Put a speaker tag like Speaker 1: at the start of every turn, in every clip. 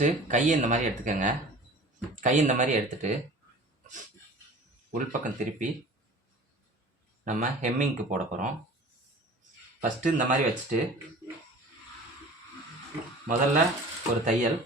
Speaker 1: First கையை இந்த மாதிரி எடுத்துக்கோங்க. கை இந்த மாதிரி எடுத்துகிட்டு உள்பக்கம் திருப்பி நம்ம ஹெம்மிங்க்கு போட போகிறோம் ஃபஸ்ட்டு இந்த மாதிரி வச்சுட்டு முதல்ல ஒரு தையல்.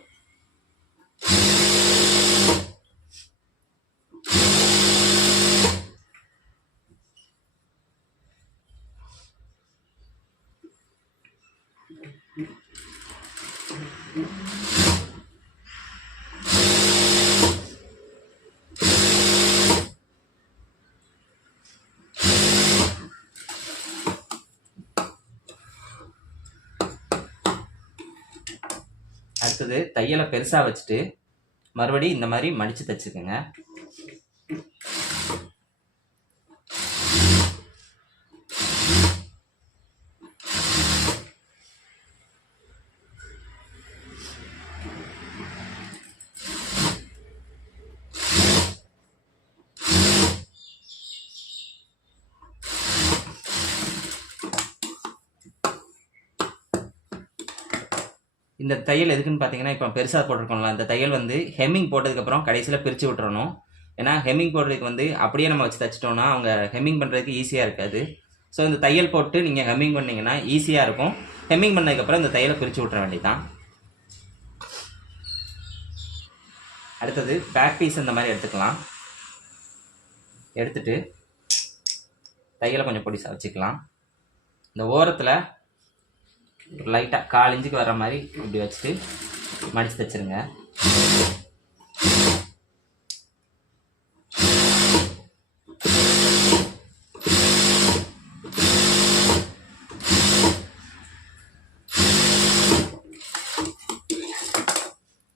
Speaker 1: தையலை பெருசாக வச்சுட்டு மறுபடியும் இந்த மாதிரி மடித்து தைச்சுக்கோங்க. இந்த தையல் எதுக்குன்னு பார்த்தீங்கன்னா இப்போ பெருசாக போட்டிருக்கோம்ல அந்த தையல் வந்து ஹெம்மிங் போட்டதுக்கப்புறம் கடைசியில் பிரித்து விட்டுறணும். ஏன்னா ஹெம்மிங் போடுறதுக்கு வந்து அப்படியே நம்ம வச்சு தைச்சிட்டோம்னா அவங்க ஹெம்மிங் பண்ணுறதுக்கு ஈஸியாக இருக்காது. ஸோ இந்த தையல் போட்டு நீங்கள் ஹெம்மிங் பண்ணிங்கன்னா ஈஸியாக இருக்கும். ஹெம்மிங் பண்ணதுக்கப்புறம் இந்த தையலை பிரித்து விட்ற வேண்டியதான் அடுத்தது பேக் பீஸ் இந்த மாதிரி எடுத்துக்கலாம். எடுத்துட்டு தையலை கொஞ்சம் பொடிசாக வச்சுக்கலாம். இந்த ஓரத்தில் லைட்டாக கால் இஞ்சுக்கு வர மாதிரி இப்படி வச்சுட்டு மடித்து தைச்சிருங்க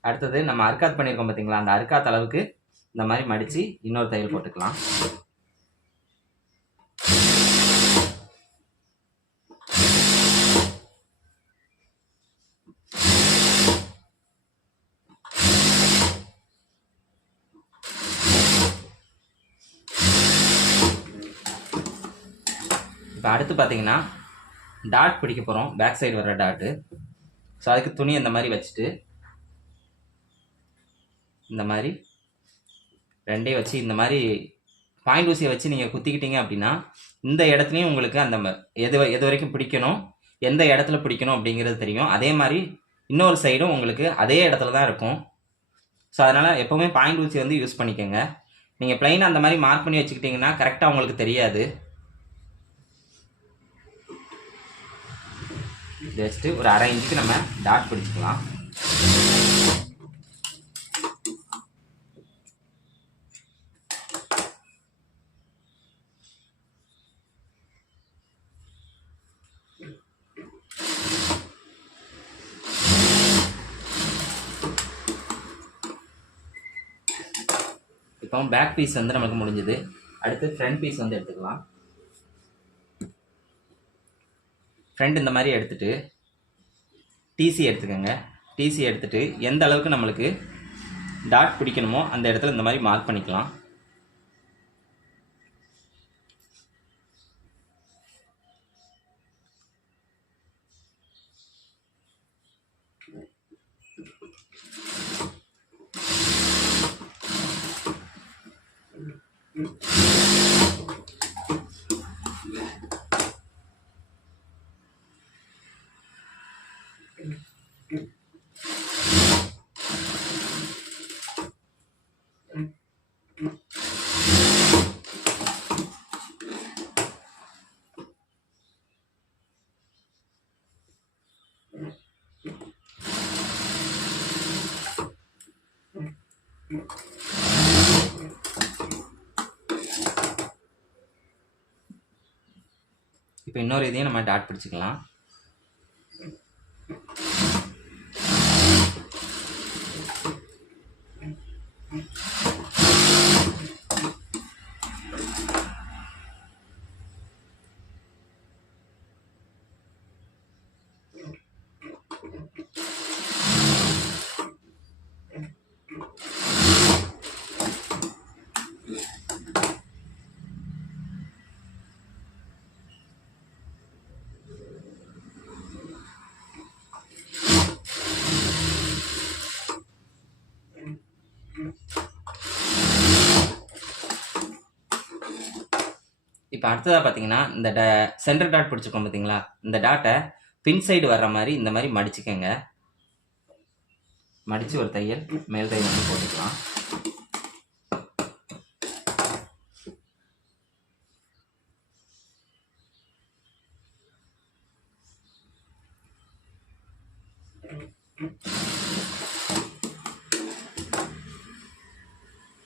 Speaker 1: அடுத்தது நம்ம அர்க்காத் பண்ணியிருக்கோம் பார்த்தீங்களா அந்த அர்க்காத் அளவுக்கு இந்த மாதிரி மடித்து இன்னொரு தையல் போட்டுக்கலாம். இப்போ அடுத்து பார்த்தீங்கன்னா டாட் பிடிக்க போகிறோம் பேக் சைடு வர்ற டாட்டு ஸோ அதுக்கு துணி இந்த மாதிரி வச்சுட்டு இந்த மாதிரி ரெண்டையும் வச்சு இந்த மாதிரி பாயிண்ட் ஊசியை வச்சு நீங்கள் குத்திக்கிட்டீங்க அப்படின்னா இந்த இடத்துலையும் உங்களுக்கு அந்த எது வ- எது வரைக்கும் பிடிக்கணும் எந்த இடத்துல பிடிக்கணும் அப்படிங்கிறது தெரியும். அதே மாதிரி இன்னொரு சைடும் உங்களுக்கு அதே இடத்துல தான் இருக்கும். ஸோ அதனால் எப்போவுமே பாயிண்ட் ஊசி வந்து யூஸ் பண்ணிக்கோங்க. நீங்கள் பிளைனாக அந்த மாதிரி மார்க் பண்ணி வச்சுக்கிட்டிங்கன்னா கரெக்டாக உங்களுக்கு தெரியாது. ஜஸ்ட்டு ஒரு அரை இன்ச்சுக்கு நம்ம டாட் பிடிச்சிக்கலாம். இப்போ பேக் பீஸ் வந்து நமக்கு முடிஞ்சது. அடுத்து ஃப்ரண்ட் பீஸ் வந்து எடுத்துக்கலாம். ஃப்ரெண்ட் இந்த மாதிரி எடுத்துகிட்டு டிசி எடுத்துக்கோங்க. டிசி எடுத்துகிட்டு எந்த அளவுக்கு நம்மளுக்கு டாட் பிடிக்கணுமோ அந்த இடத்துல இந்த மாதிரி மார்க் பண்ணிக்கலாம். இப்போ இன்னொரு இதையும் நம்ம டாட் பிடிச்சிக்கலாம். அடுத்ததாக பார்த்தீங்கன்னா இந்த ட சென்டர் டாட் பிடிச்சிருக்கோம் பார்த்தீங்களா இந்த டாட்டை பின் சைடு வர்ற மாதிரி இந்த மாதிரி மடிச்சுக்கோங்க. மடித்து ஒரு தையல் மேல் தையல் வந்து போட்டுக்கலாம்.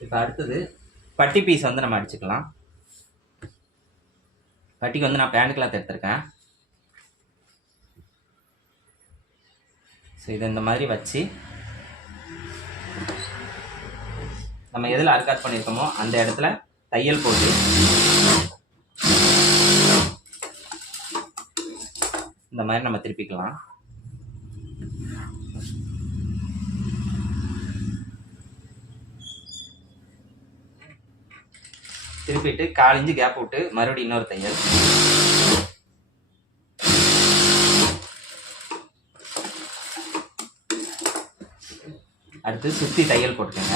Speaker 1: இப்போ அடுத்தது பட்டி பீஸ் வந்து நம்ம அடிச்சுக்கலாம். பட்டிக்கு வந்து நான் பேண்ட் கிளாத் எடுத்திருக்கேன். ஸோ இதை இந்த மாதிரி வச்சு நம்ம எதில் அர்க்காட் பண்ணியிருக்கோமோ அந்த இடத்துல தையல் போட்டு இந்த மாதிரி நம்ம திருப்பிக்கலாம். திருப்பிட்டு காலிஞ்சு கேப் விட்டு மறுபடியும் இன்னொரு தையல். அடுத்து சுத்தி தையல் போட்டுக்கோங்க.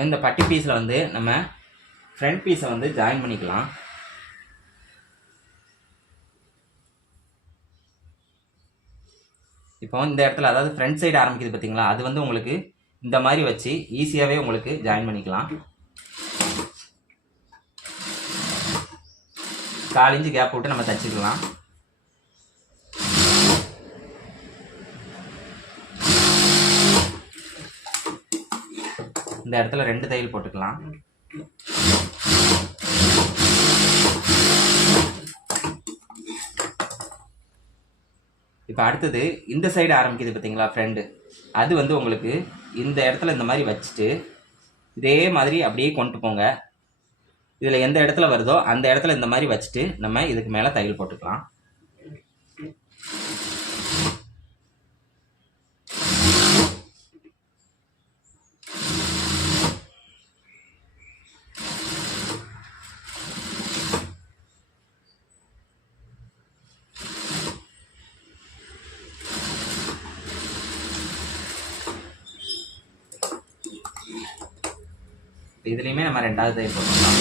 Speaker 1: இப்போ இந்த பட்டி பீஸில் வந்து நம்ம ஃப்ரண்ட் பீஸை வந்து ஜாயின் பண்ணிக்கலாம். இப்போ இந்த இடத்துல அதாவது ஃப்ரண்ட் சைடு ஆரம்பிக்குது பார்த்தீங்களா? அது வந்து உங்களுக்கு இந்த மாதிரி வச்சு ஈஸியாகவே உங்களுக்கு ஜாயின் பண்ணிக்கலாம். காலிஞ்சு கேப் விட்டு நம்ம தச்சுக்கலாம். இந்த இடத்துல ரெண்டு தையல் போட்டுக்கலாம். இப்போ அடுத்தது இந்த சைடு ஆரம்பிக்குது பார்த்தீங்களா ஃப்ரெண்டு அது வந்து உங்களுக்கு இந்த இடத்துல இந்த மாதிரி வச்சுட்டு இதே மாதிரி அப்படியே கொண்டு போங்க. இதில் எந்த இடத்துல வருதோ அந்த இடத்துல இந்த மாதிரி வச்சுட்டு நம்ம இதுக்கு மேலே தையல் போட்டுக்கலாம். இதுலேயுமே நம்ம ரெண்டாவது தை போட்டுக்கலாம்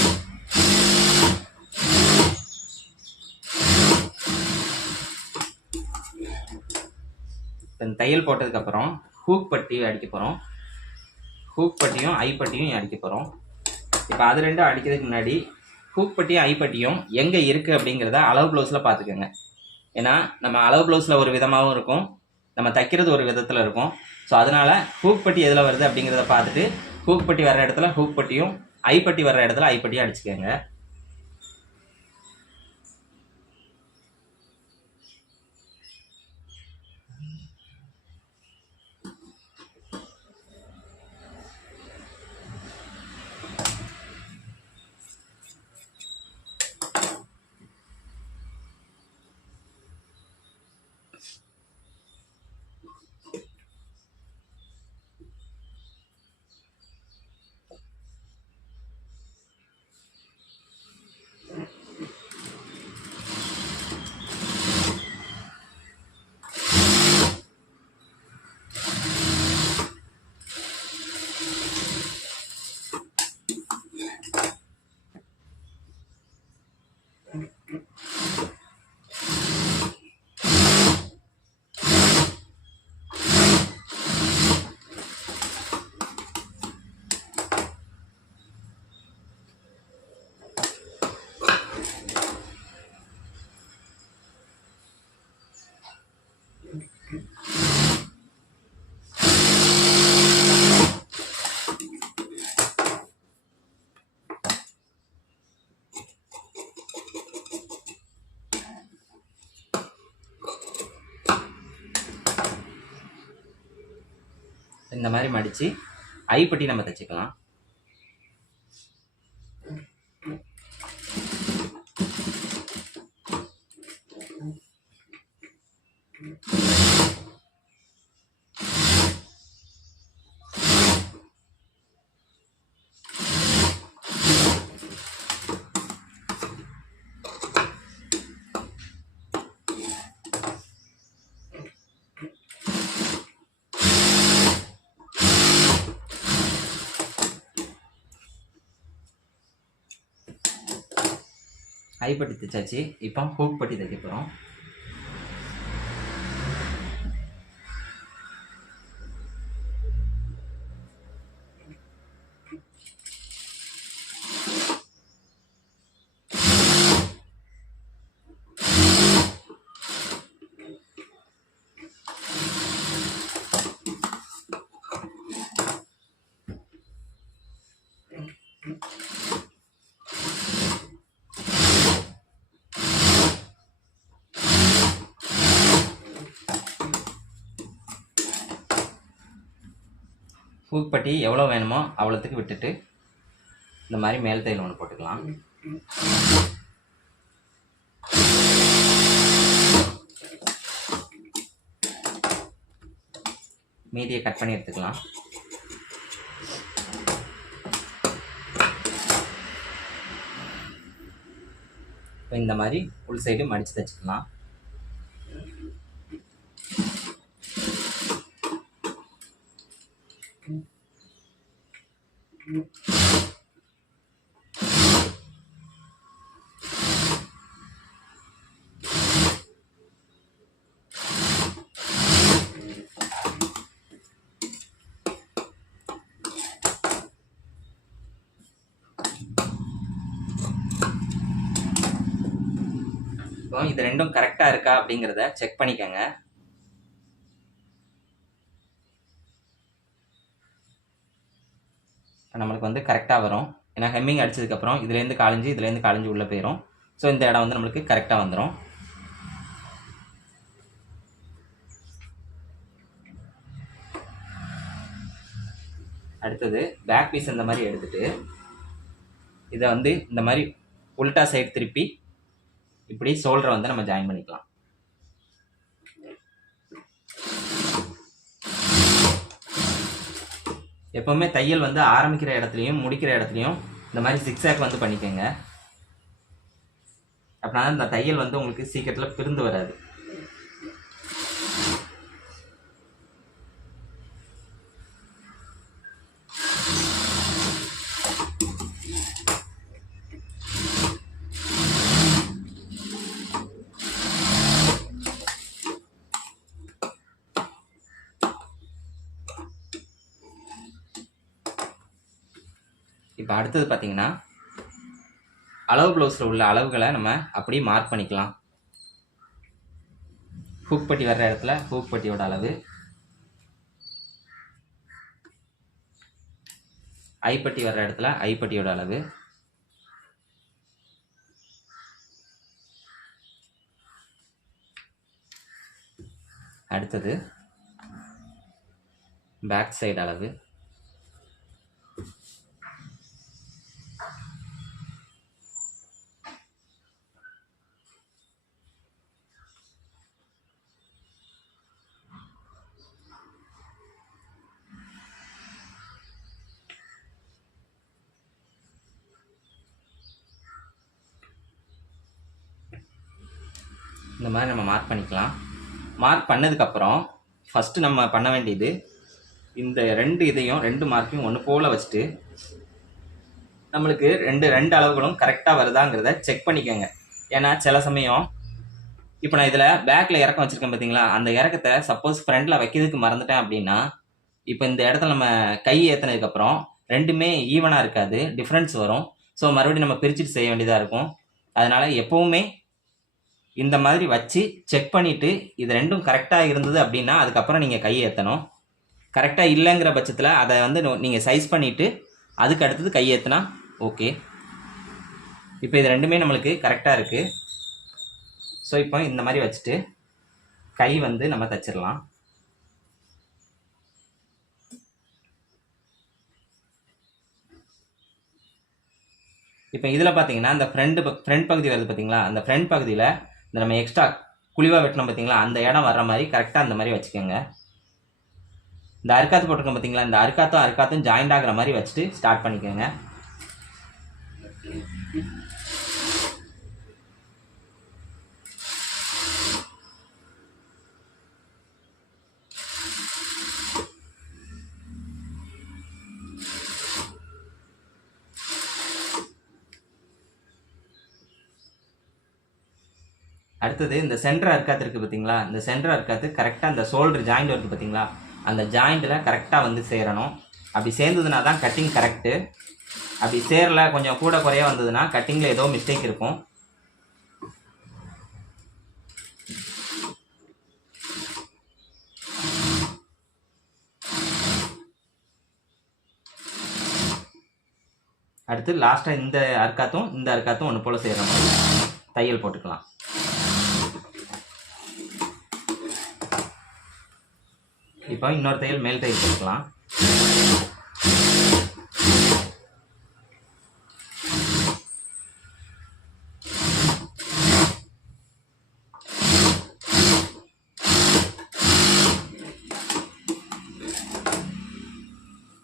Speaker 1: இப்போ தையல் போட்டதுக்கப்புறம் ஹூக் பட்டி அடிக்க போகிறோம் ஹூக் பட்டியும் ஐ பட்டியும் அடிக்க போகிறோம் இப்போ அது ரெண்டும் அடிக்கிறதுக்கு முன்னாடி ஹூக் பட்டியும் ஐ பட்டியும் எங்கே இருக்குது அப்படிங்கிறத அளவு ப்ளவுஸில் பார்த்துக்கோங்க ஏன்னா நம்ம அளவு ப்ளவுஸில் ஒரு விதமாகவும் இருக்கும். நம்ம தைக்கிறது ஒரு விதத்தில் இருக்கும். ஸோ அதனால் ஹூக் பட்டி எதில் வருது அப்படிங்கிறத பார்த்துட்டு ஹூக் பட்டி வர்ற இடத்துல ஹூக் பட்டியும் ஐப்பட்டி வர்ற இடத்துல ஐப்பட்டியும் அடிச்சுக்கோங்க. இந்த மாதிரி மடித்து ஐப்பட்டி நம்ம தைச்சிக்கலாம். ஐப்பட்டி தைச்சாச்சு. இப்போ ஹூக் பட்டி தைக்க போகிறோம் பூப்பட்டி எவ்வளோ வேணுமோ அவ்வளோத்துக்கு விட்டுட்டு இந்த மாதிரி மேல் தையல் ஒன்று போட்டுக்கலாம். மீதியை கட் பண்ணி எடுத்துக்கலாம். இப்போ இந்த மாதிரி உள் சைடு மடித்து தைச்சிக்கலாம் இப்போ இது ரெண்டும் கரெக்டாக இருக்கா அப்படிங்கிறத செக் பண்ணிக்கோங்க. நம்மளுக்கு வந்து கரெக்டாக வரும். ஏன்னா ஹெம்மிங் அடிச்சதுக்கப்புறம் இதுலேருந்து காலிஞ்சு இதுலேருந்து காலிஞ்சு உள்ளே போயிடும் ஸோ இந்த இடம் வந்து நம்மளுக்கு கரெக்டாக வந்துடும் அடுத்தது பேக் பீஸ் இந்த மாதிரி எடுத்துட்டு இதை வந்து இந்த மாதிரி உல்டா சைடு திருப்பி இப்படி ஷோல்டரை வந்து நம்ம ஜாயின் பண்ணிக்கலாம். எப்போவுமே தையல் வந்து ஆரம்பிக்கிற இடத்துலையும் முடிக்கிற இடத்துலையும் இந்த மாதிரி சிக்ஸாக் வந்து பண்ணிக்கோங்க. அப்படின்னா இந்த தையல் வந்து உங்களுக்கு சீக்கிரத்தில் பிரிந்து வராது. அடுத்தது பார்த்தீங்கன்னா அளவு ப்ளவுஸில் உள்ள அளவுகளை நம்ம அப்படியே மார்க் பண்ணிக்கலாம். ஹூக் பட்டி வர்ற இடத்துல ஹூக் பட்டியோட அளவு. ஐப்பட்டி வர்ற இடத்துல ஐப்பட்டியோட அளவு. அடுத்தது பேக் சைடு அளவு. இந்த மாதிரி நம்ம மார்க் பண்ணிக்கலாம். மார்க் பண்ணதுக்கப்புறம் ஃபஸ்ட்டு நம்ம பண்ண வேண்டியது இந்த ரெண்டு இதையும் ரெண்டு மார்க்கையும் ஒன்று போல் வச்சுட்டு நம்மளுக்கு ரெண்டு ரெண்டு அளவுகளும் கரெக்டாக வருதாங்கிறத செக் பண்ணிக்கோங்க. ஏன்னா சில சமயம் இப்போ நான் இதில் பேக்கில் இறக்கம் வச்சுருக்கேன் பார்த்தீங்களா அந்த இறக்கத்தை சப்போஸ் ஃப்ரண்டில் வைக்கிறதுக்கு மறந்துட்டேன் அப்படின்னா இப்போ இந்த இடத்துல நம்ம கை ஏற்றினதுக்கப்புறம் ரெண்டுமே ஈவனாக இருக்காது டிஃப்ரென்ஸ் வரும். ஸோ மறுபடியும் நம்ம பிரிச்சுட்டு செய்ய வேண்டியதாக இருக்கும். அதனால் எப்போவுமே இந்த மாதிரி வச்சு செக் பண்ணிவிட்டு இது ரெண்டும் கரெக்டாக இருந்தது அப்படின்னா அதுக்கப்புறம் நீங்கள் கையை ஏற்றணும் கரெக்டாக இல்லைங்கிற பட்சத்தில் அதை வந்து நீங்கள் சைஸ் பண்ணிவிட்டு அதுக்கு அடுத்தது கையேற்றினா ஓகே இப்போ இது ரெண்டுமே நம்மளுக்கு கரெக்டாக இருக்குது ஸோ இப்போ இந்த மாதிரி வச்சுட்டு கை வந்து நம்ம தச்சிடலாம் இப்போ இதில் பார்த்தீங்கன்னா அந்த ஃப்ரண்ட் ஃப்ரண்ட் பகுதி வருது பார்த்தீங்களா அந்த ஃப்ரண்ட் பகுதியில் இந்த நம்ம எக்ஸ்ட்ரா குழிவாக வெட்டணும் பார்த்தீங்களா அந்த இடம் வர்ற மாதிரி கரெக்டாக அந்த மாதிரி வச்சுக்கோங்க. இந்த அறுக்காத்து போட்டிருக்கோம் பார்த்தீங்களா இந்த அறுக்காத்தும் அறுக்காத்தும் ஜாயிண்ட் ஆகுற மாதிரி வச்சுட்டு ஸ்டார்ட் பண்ணிக்கோங்க. அடுத்தது இந்த சென்டர் அர்க்காத்து இருக்குது பார்த்தீங்களா இந்த சென்டர் அர்க்காத்து கரெக்டாக அந்த ஷோல்டர் ஜாயிண்ட் இருக்குது பார்த்தீங்களா அந்த ஜாயிண்ட்டில் கரெக்டாக வந்து சேரணும். அப்படி சேர்ந்ததுனா தான் கட்டிங் கரெக்டு அப்படி சேரல கொஞ்சம் கூட குறைய வந்ததுன்னா கட்டிங்கில் ஏதோ மிஸ்டேக் இருக்கும். அடுத்து லாஸ்ட்டாக இந்த அர்க்காத்தும் இந்த அர்க்காத்தும் ஒன்று போல் செய்கிற மாதிரி தையல் போட்டுக்கலாம். இப்போ இன்னொரு தையல் மேல் தையல் போட்டுக்கலாம்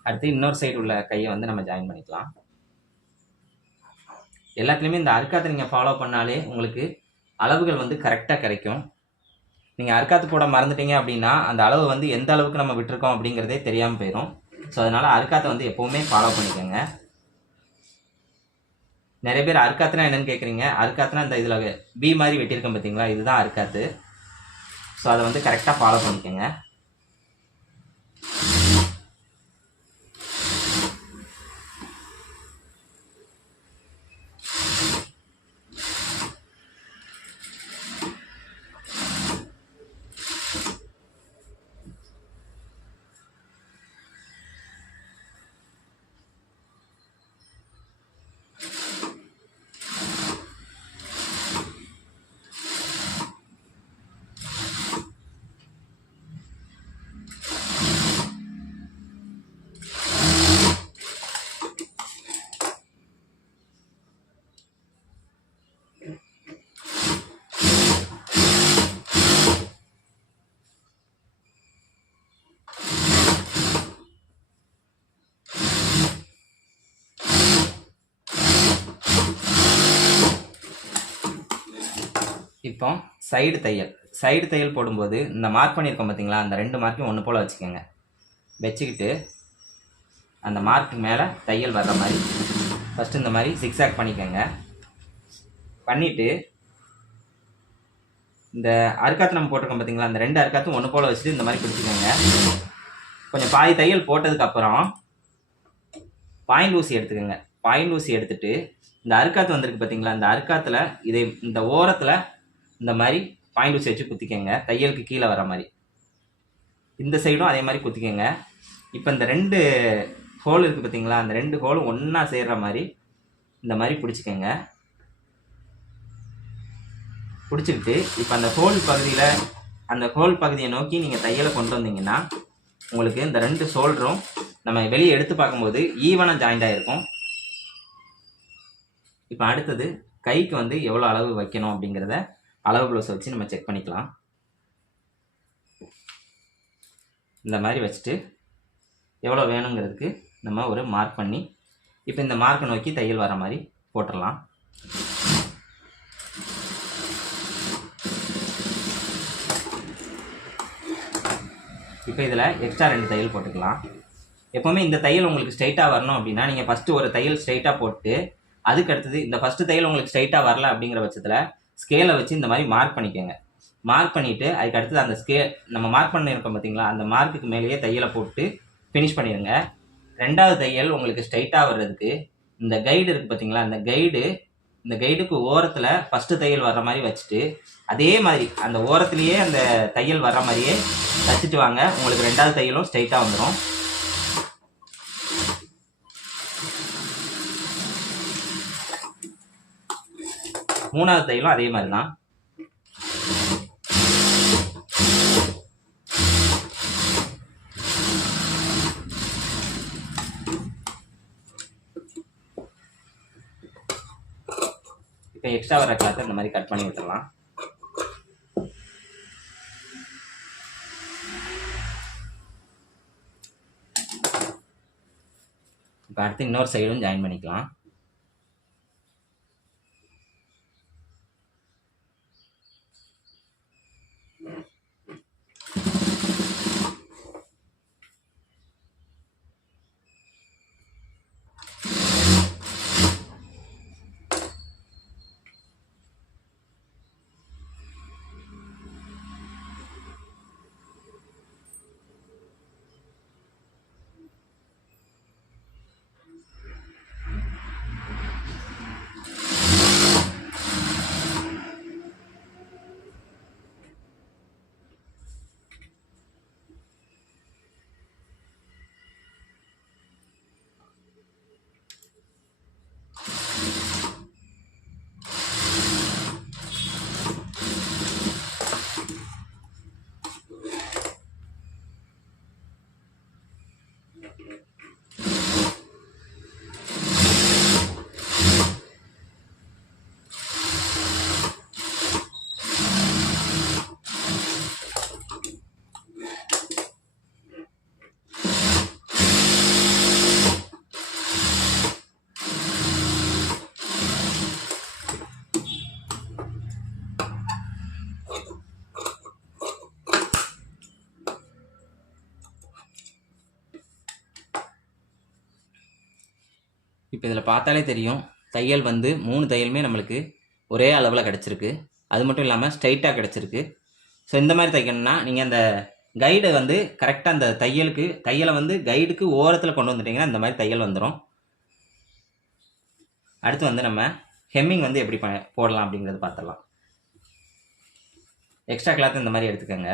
Speaker 1: அடுத்து இன்னொரு சைடு உள்ள கையை வந்து நம்ம ஜாயின் பண்ணிக்கலாம். எல்லாத்துலேயுமே இந்த அறுக்காத்தை நீங்கள் ஃபாலோ பண்ணாலே உங்களுக்கு அளவுகள் வந்து கரெக்டாக கிடைக்கும். நீங்கள் அறுக்காத்து போட மறந்துட்டீங்க அப்படின்னா அந்த அளவு வந்து எந்த அளவுக்கு நம்ம விட்டுருக்கோம் அப்படிங்கிறதே தெரியாமல் போயிடும் ஸோ அதனால் அர்க்காத்தை வந்து எப்போவுமே ஃபாலோ பண்ணிக்கோங்க. நிறைய பேர் அறுக்காத்துனா என்னென்னு கேட்குறீங்க அறுக்காத்துனா இந்த இதில் பி மாதிரி வெட்டியிருக்கேன் பார்த்தீங்களா இதுதான் அறுக்காத்து ஸோ அதை வந்து கரெக்டாக ஃபாலோ பண்ணிக்கோங்க. இப்போ சைடு தையல். சைடு தையல் போடும்போது இந்த மார்க் பண்ணியிருக்கோம் பார்த்தீங்களா? அந்த ரெண்டு மார்க்கையும் ஒன்று போல் வச்சுக்கோங்க. வச்சுக்கிட்டு அந்த மார்க்கு மேலே தையல் வர்ற மாதிரி ஃபஸ்ட்டு இந்த மாதிரி சிக்ஸாக் பண்ணிக்கோங்க. பண்ணிவிட்டு இந்த அறுக்காத்து நம்ம போட்டிருக்கோம் பார்த்தீங்களா? அந்த ரெண்டு அறுக்காத்தும் ஒன்று போல் வச்சுட்டு இந்த மாதிரி பிடிச்சிக்கோங்க. கொஞ்சம் பாதி தையல் போட்டதுக்கப்புறம் பாயிண்ட் ஊசி எடுத்துக்கோங்க. பாயிண்ட் ஊசி எடுத்துகிட்டு இந்த அறுக்காத்து வந்திருக்கு பார்த்தீங்களா? இந்த அறுக்காத்தில் இதை இந்த ஓரத்தில் இந்த மாதிரி பாயிண்ட் ஊசி வச்சு குத்திக்கங்க. தையலுக்கு கீழே வர மாதிரி. இந்த சைடும் அதே மாதிரி குத்திக்கங்க. இப்போ இந்த ரெண்டு ஹோல் இருக்குது பார்த்தீங்களா அந்த ரெண்டு ஹோலும் ஒன்றா சேர்ற மாதிரி இந்த மாதிரி பிடிச்சிக்கங்க. பிடிச்சிக்கிட்டு இப்போ அந்த ஹோல் பகுதியில் அந்த ஹோல் பகுதியை நோக்கி நீங்கள் தையலை கொண்டு வந்தீங்கன்னா உங்களுக்கு இந்த ரெண்டு ஷோல்டரும் நம்ம வெளியே எடுத்து பார்க்கும்போது ஈவனாக ஜாயிண்ட் ஆகிருக்கும் இப்போ அடுத்தது கைக்கு வந்து எவ்வளோ அளவு வைக்கணும் அப்படிங்கிறத அளவு ப்ளவுஸை வச்சு நம்ம செக் பண்ணிக்கலாம். இந்த மாதிரி வச்சுட்டு எவ்வளோ வேணுங்கிறதுக்கு நம்ம ஒரு மார்க் பண்ணி இப்போ இந்த மார்க்கை நோக்கி தையல் வர மாதிரி போட்டுடலாம். இப்போ இதில் எக்ஸ்ட்ரா ரெண்டு தையல் போட்டுக்கலாம். எப்போவுமே இந்த தையல் உங்களுக்கு ஸ்ட்ரைட்டாக வரணும் அப்படின்னா நீங்கள் ஃபஸ்ட்டு ஒரு தையல் ஸ்ட்ரைட்டாக போட்டு அதுக்கு அடுத்தது இந்த ஃபஸ்ட்டு தையல் உங்களுக்கு ஸ்ட்ரைட்டாக வரல அப்படிங்கிற பட்சத்தில் ஸ்கேலை வச்சு இந்த மாதிரி மார்க் பண்ணிக்கோங்க. மார்க் பண்ணிவிட்டு அதுக்கு அடுத்தது அந்த ஸ்கே நம்ம மார்க் பண்ணியிருக்கோம் பார்த்தீங்களா அந்த மார்க்குக்கு மேலேயே தையலை போட்டு ஃபினிஷ் பண்ணிடுங்க. ரெண்டாவது தையல் உங்களுக்கு ஸ்ட்ரைட்டாக வர்றதுக்கு இந்த கைடு இருக்குது பார்த்தீங்களா அந்த கைடு இந்த கைடுக்கு ஓரத்தில் ஃபஸ்ட்டு தையல் வர்ற மாதிரி வச்சுட்டு அதே மாதிரி அந்த ஓரத்துலேயே அந்த தையல் வர்ற மாதிரியே தச்சுட்டு வாங்க. உங்களுக்கு ரெண்டாவது தையலும் ஸ்ட்ரைட்டாக வந்துடும் மூணாவது தையலும் அதே மாதிரி தான் இப்போ எக்ஸ்ட்ரா வர கிளாத்தை இந்த மாதிரி கட் பண்ணி விட்டுறலாம். இப்போ அடுத்து இன்னொரு சைடும் ஜாயின் பண்ணிக்கலாம். இப்போ இதில் பார்த்தாலே தெரியும் தையல் வந்து மூணு தையலுமே நம்மளுக்கு ஒரே அளவில் கிடச்சிருக்கு. அது மட்டும் இல்லாமல் ஸ்ட்ரைட்டாக கிடச்சிருக்கு. ஸோ இந்த மாதிரி தைக்கணும்னா நீங்கள் அந்த கைடை வந்து கரெக்டாக அந்த தையலுக்கு தையலை வந்து கைடுக்கு ஓரத்தில் கொண்டு வந்துட்டிங்கன்னா இந்த மாதிரி தையல் வந்துடும் அடுத்து வந்து நம்ம ஹெம்மிங் வந்து எப்படி போடலாம் அப்படிங்கிறது பார்த்துடலாம். எக்ஸ்ட்ரா கிளாத் இந்த மாதிரி எடுத்துக்கோங்க.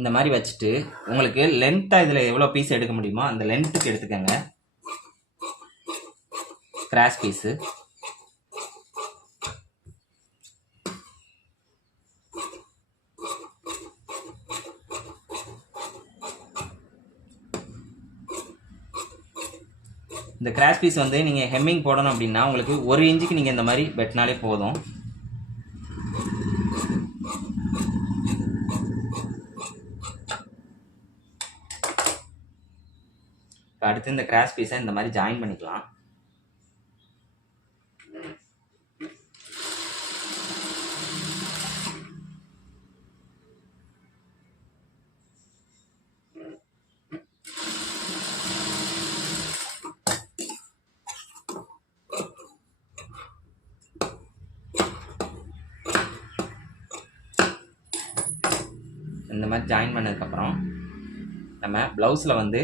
Speaker 1: இந்த மாதிரி வச்சுட்டு உங்களுக்கு லென்த்தாக இதில் எவ்வளோ பீஸ் எடுக்க முடியுமோ அந்த லென்த்துக்கு எடுத்துக்கோங்க. கிராஸ் பீஸு இந்த கிராஸ் பீஸ் வந்து நீங்கள் ஹெம்மிங் போடணும் அப்படின்னா உங்களுக்கு ஒரு இன்ச்சுக்கு நீங்கள் இந்த மாதிரி வெட்டினாலே போதும் இப்போ அடுத்து இந்த கிராஸ் பீஸை இந்த மாதிரி ஜாயின் பண்ணிக்கலாம். இந்த மாதிரி ஜாயின் பண்ணதுக்கப்புறம் நம்ம ப்ளவுஸில் வந்து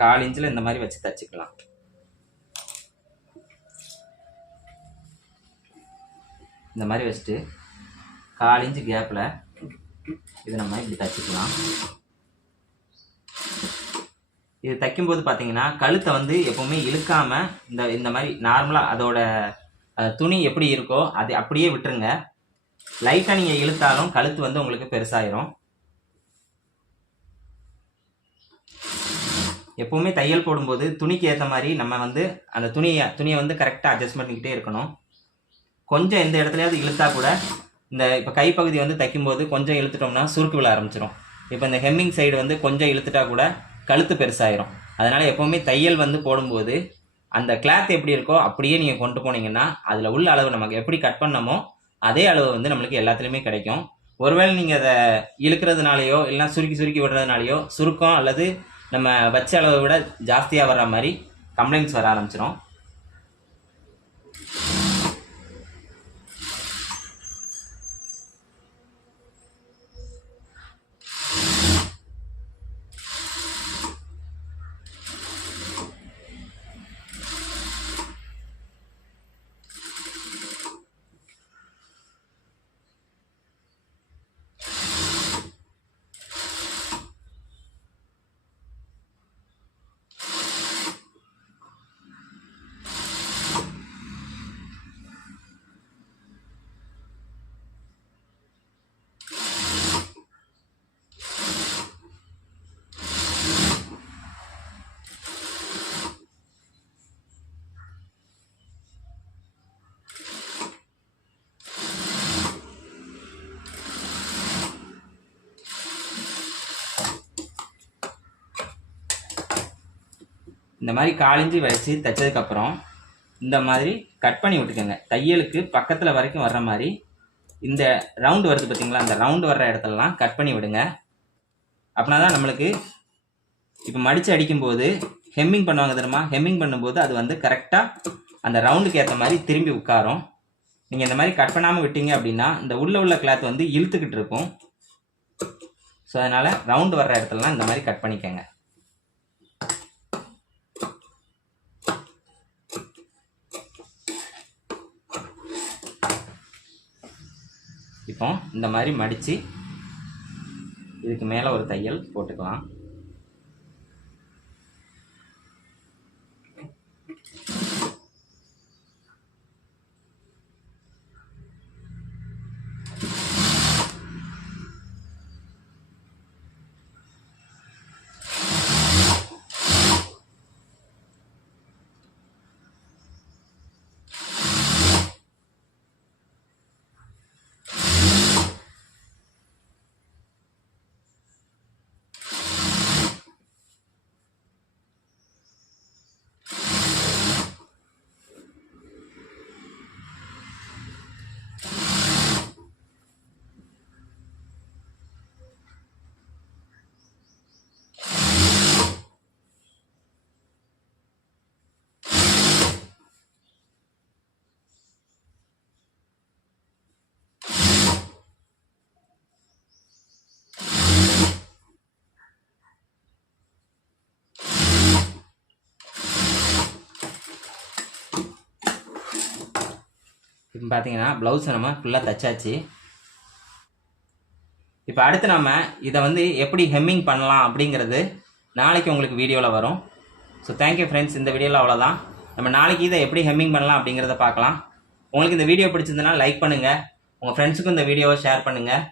Speaker 1: கால் இன்ச்சில் இந்த மாதிரி வச்சு தச்சுக்கலாம். இந்த மாதிரி வச்சுட்டு கால் இன்ச்சு கேப்பில் இது நம்ம இப்படி தச்சுக்கலாம். இது தைக்கும்போது பார்த்தீங்கன்னா கழுத்தை வந்து எப்போவுமே இழுக்காமல் இந்த இந்த மாதிரி நார்மலாக அதோட துணி எப்படி இருக்கோ அது அப்படியே விட்டுருங்க. லைட்டாக நீங்கள் இழுத்தாலும் கழுத்து வந்து உங்களுக்கு பெருசாயிரும். எப்போவுமே தையல் போடும்போது துணிக்கு ஏற்ற மாதிரி நம்ம வந்து அந்த துணியை துணியை வந்து கரெக்டாக அட்ஜஸ்ட் பண்ணிக்கிட்டே இருக்கணும். கொஞ்சம் எந்த இடத்துலையாவது இழுத்தா கூட இந்த இப்போ கைப்பகுதி வந்து தைக்கும்போது கொஞ்சம் இழுத்துட்டோம்னா சுருக்கு விழ ஆரம்பிச்சிடும் இப்போ இந்த ஹெம்மிங் சைடு வந்து கொஞ்சம் இழுத்துட்டா கூட கழுத்து பெருசாயிரும். அதனால் எப்போவுமே தையல் வந்து போடும்போது அந்த கிளாத் எப்படி இருக்கோ அப்படியே நீங்கள் கொண்டு போனீங்கன்னா அதில் உள்ள அளவு நமக்கு எப்படி கட் பண்ணமோ அதே அளவு வந்து நம்மளுக்கு எல்லாத்துலேயுமே கிடைக்கும். ஒருவேளை நீங்கள் அதை இழுக்கிறதுனாலையோ இல்லைன்னா சுருக்கி சுருக்கி விடுறதுனாலையோ சுருக்கம் அல்லது நம்ம வச்ச அளவை விட ஜாஸ்தியாக வர்ற மாதிரி கம்ப்ளைண்ட்ஸ் வர ஆரம்பிச்சிடும் இந்த மாதிரி காலிஞ்சி வச்சு தைச்சதுக்கப்புறம் இந்த மாதிரி கட் பண்ணி விட்டுக்கோங்க. தையலுக்கு பக்கத்தில் வரைக்கும் வர்ற மாதிரி இந்த ரவுண்டு வருது பார்த்தீங்களா அந்த ரவுண்டு வர்ற இடத்துலலாம் கட் பண்ணி விடுங்க. அப்படின்னா தான் நம்மளுக்கு இப்போ மடித்து அடிக்கும்போது ஹெம்மிங் பண்ணுவாங்க தெரியுமா? ஹெம்மிங் பண்ணும்போது அது வந்து கரெக்டாக அந்த ரவுண்டுக்கு ஏற்ற மாதிரி திரும்பி உட்காரும். நீங்கள் இந்த மாதிரி கட் பண்ணாமல் விட்டீங்க அப்படின்னா இந்த உள்ள உள்ள கிளாத் வந்து இழுத்துக்கிட்டு இருக்கும். ஸோ அதனால் ரவுண்டு வர்ற இடத்துலலாம் இந்த மாதிரி கட் பண்ணிக்கோங்க. இப்போ இந்த மாதிரி மடித்து இதுக்கு மேலே ஒரு தையல் போட்டுக்கலாம். பார்த்தீங்கன்னா ப்ளவுஸை நம்ம ஃபுல்லாக தைச்சாச்சு. இப்போ அடுத்து நம்ம இதை வந்து எப்படி ஹெம்மிங் பண்ணலாம் அப்படிங்கிறது நாளைக்கு உங்களுக்கு வீடியோவில் வரும். ஸோ தேங்க்யூ ஃப்ரெண்ட்ஸ் இந்த வீடியோவில் அவ்வளோதான் நம்ம நாளைக்கு இதை எப்படி ஹெம்மிங் பண்ணலாம் அப்படிங்கிறத பார்க்கலாம். உங்களுக்கு இந்த வீடியோ பிடிச்சிருந்தனா லைக் பண்ணுங்கள் உங்கள் ஃப்ரெண்ட்ஸுக்கும் இந்த வீடியோவை ஷேர் பண்ணுங்கள்